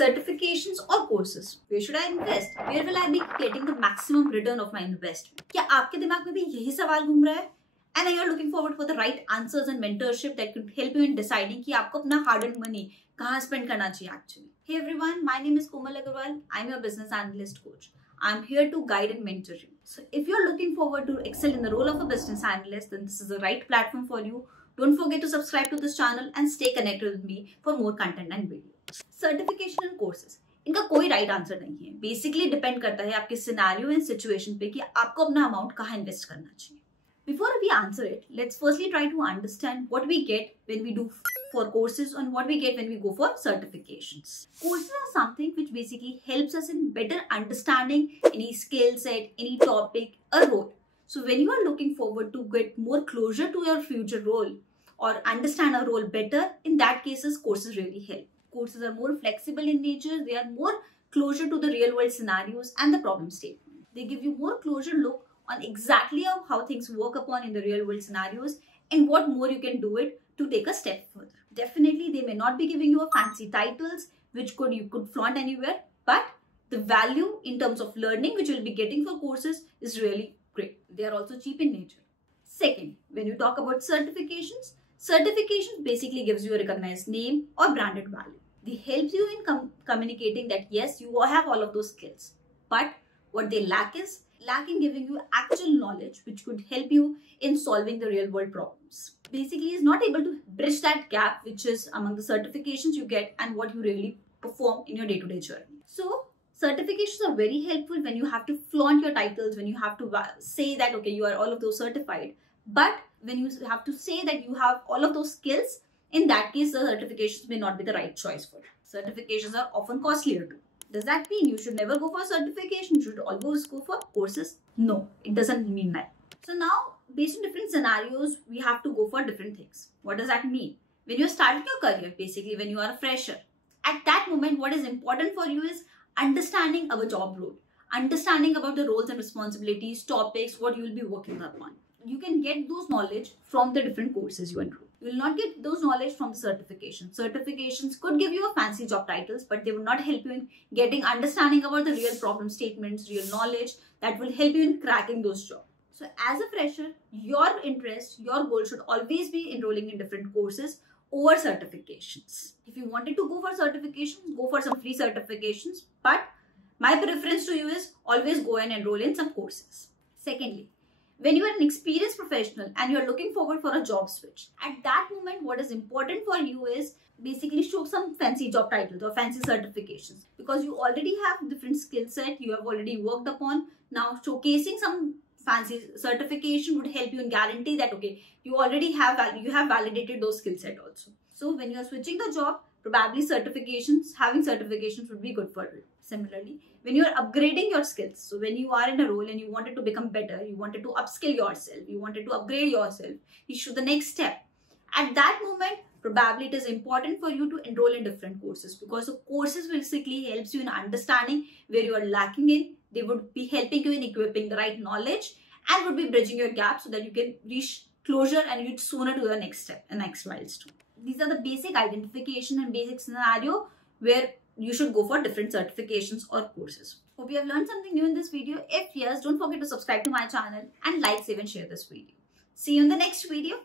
certifications or courses. Where should I invest? Where will I be getting the maximum return of my investment? क्या आपके दिमाग में भी यही सवाल घूम रहा है? And you are looking forward for the right answers and mentorship that could help you in deciding कि आपको अपना hard-earned money कहाँ spend करना चाहिए actually. Hey everyone, my name is Komal Agarwal. I'm your business analyst coach. I'm here to guide and mentor you. So if you're looking forward to excel in the role of a business analyst, then this is the right platform for you. Don't forget to subscribe to this channel and stay connected with me for more content and videos. Certification and courses. इनका कोई right answer नहीं है. Basically depend करता है आपके scenario and situation पे कि आपको अपना amount कहाँ invest करना चाहिए. Before we answer it, let's firstly try to understand what we get when we do for courses and what we get when we go for certifications. Courses are something which basically helps us in better understanding any skill set, any topic, a role. So when you are looking forward to get more closure to your future role or understand a role better, in that cases, courses really help. Courses are more flexible in nature. They are more closure to the real world scenarios and the problem statement. They give you more closure look on exactly how things work upon in the real world scenarios and what more you can do it to take a step further. Definitely, they may not be giving you a fancy titles which you could flaunt anywhere, but the value in terms of learning which you'll be getting for courses is really great. They are also cheap in nature. Second, when you talk about certifications, certifications basically gives you a recognized name or branded value. They help you in communicating that yes, you have all of those skills, but what they lack in giving you actual knowledge which could help you in solving the real world problems. Basically, is not able to bridge that gap which is among the certifications you get and what you really perform in your day-to-day journey. So, certifications are very helpful when you have to flaunt your titles, when you have to say that, okay, you are all of those certified. But when you have to say that you have all of those skills, in that case, the certifications may not be the right choice for you. Certifications are often costlier too. Does that mean you should never go for certification? You should always go for courses? No, it doesn't mean that. So now, based on different scenarios, we have to go for different things. What does that mean? When you're starting your career, basically when you are a fresher, at that moment, what is important for you is understanding our job role, understanding about the roles and responsibilities, topics, what you will be working upon. You can get those knowledge from the different courses you enroll. You will not get those knowledge from the certifications. Certifications could give you a fancy job titles, but they will not help you in getting understanding about the real problem statements, real knowledge that will help you in cracking those jobs. So as a fresher, your interest, your goal should always be enrolling in different courses over certifications. If you wanted to go for certifications, go for some free certifications, but my preference to you is always go and enroll in some courses. Secondly, when you are an experienced professional and you are looking forward for a job switch, at that moment, what is important for you is basically show some fancy job titles or fancy certifications because you already have different skill set you have already worked upon. Now, showcasing some fancy certification would help you in guarantee that, okay, you already have validated those skill set also. So when you are switching the job, probably having certifications would be good for you. Similarly, when you are upgrading your skills, so when you are in a role and you wanted to become better, you wanted to upskill yourself, you wanted to upgrade yourself, you should the next step. At that moment, probably it is important for you to enroll in different courses because the courses basically helps you in understanding where you are lacking in. They would be helping you in equipping the right knowledge and would be bridging your gap so that you can reach closure and reach sooner to the next step and next milestone. These are the basic identification and basic scenario where you should go for different certifications or courses. Hope you have learned something new in this video. If yes, don't forget to subscribe to my channel and like, save and share this video. See you in the next video.